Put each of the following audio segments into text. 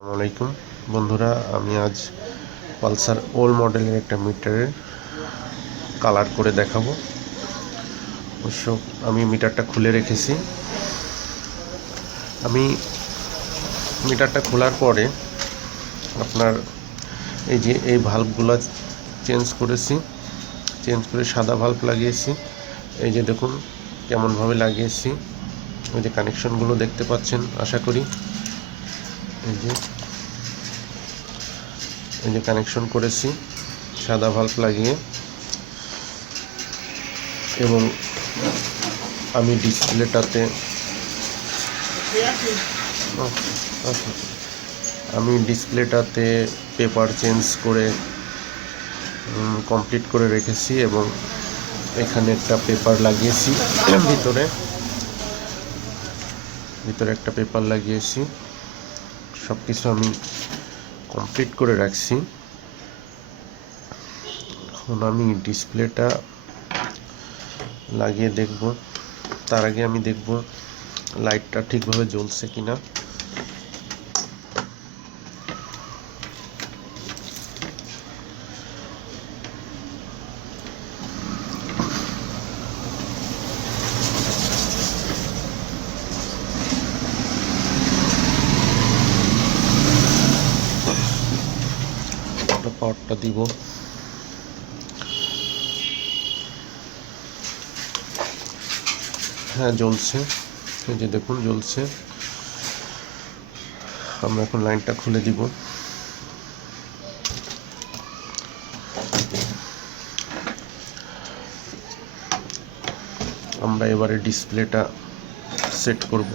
আসসালামাইকুম বন্ধুরা, আমি আজ পালসার ওল্ড মডেলের একটা মিটারের কালার করে দেখাবো। অবশ্য আমি মিটারটা খুলে রেখেছি। আমি মিটারটা খোলার পরে আপনার এই যে এই ভাল্বগুলো চেঞ্জ করেছি, চেঞ্জ করে সাদা ভাল্ব লাগিয়েছি। এই যে দেখুন, কেমনভাবে লাগিয়েছি। ওই যে কানেকশনগুলো দেখতে পাচ্ছেন, আশা করি। এই যে কানেকশন করেছি, সাদা ভাল্ব লাগিয়ে, এবং আমি ডিসপ্লেটাতে। আমি ডিসপ্লেটাতে পেপার চেঞ্জ করে কমপ্লিট করে রেখেছি এবং এখানে একটা পেপার লাগিয়েছি, ভিতরে ভিতরে একটা পেপার লাগিয়েছি সব কিছু আমি কমপ্লিট করে রাখছি। এখন আমি ডিসপ্লেটা লাগিয়ে দেখব। তার আগে আমি দেখব লাইটটা ঠিকভাবে জ্বলছে কিনা। পাওয়ারটা দিব। হ্যাঁ জ্বলছে। এই যে দেখুন, জ্বলছে। আমরা এখন লাইনটা খুলে দিব। আমরা এবারে ডিসপ্লেটা সেট করব।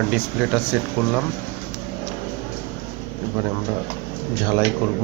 আমরা ডিসপ্লেটা সেট করলাম। এবারে আমরা ঝালাই করব।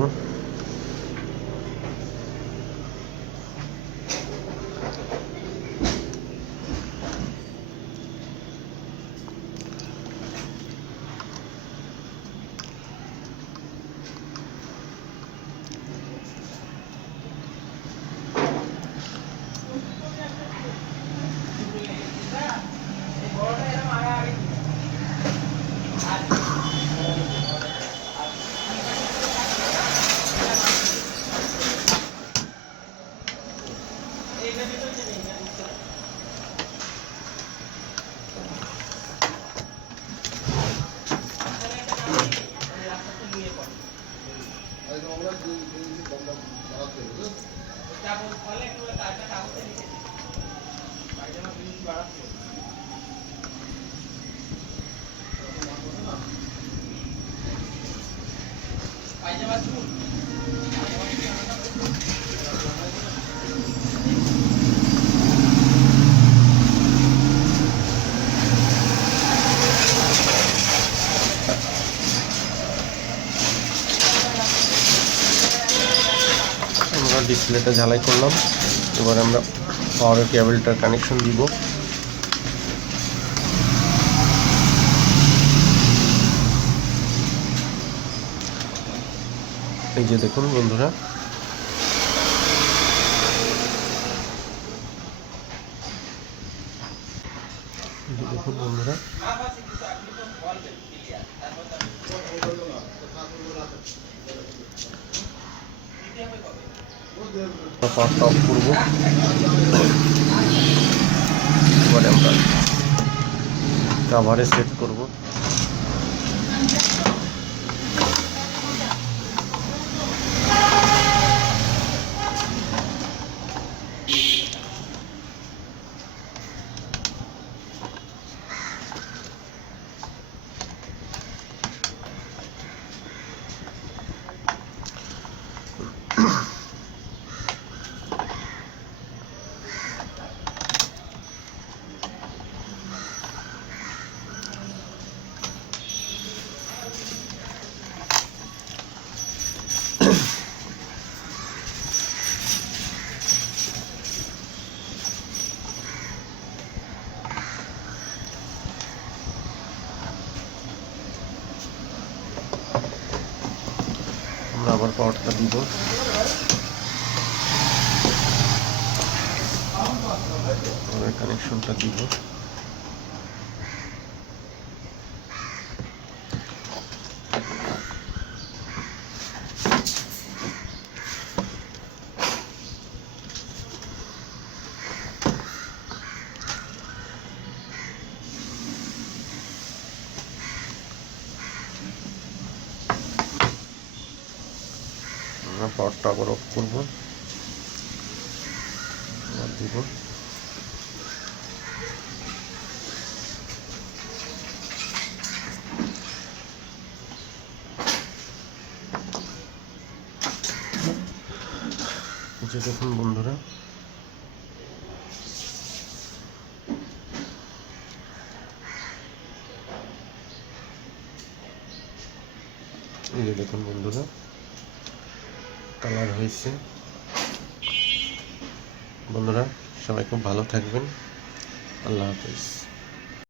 ডিসপ্লেটা ঝালাই করলাম। এবার আমরা পাওয়ারের কেবলটার কানেকশন দিব। এই যে দেখুন বন্ধুরা। দেখুন বন্ধুরা। পাওয়ারটা অফ করব। এবারে আমরা কাভারে সেট করব। আবার পাউডারটা দিব। কানেকশনটা দিব আমরা পাওয়ারটা আবার অফ করব। দিব। যে দেখুন বন্ধুরা। এই দেখুন বন্ধুরা। কালার হয়েছে। বন্ধুরা সবাই খুব ভালো থাকবেন। আল্লাহ হাফিজ।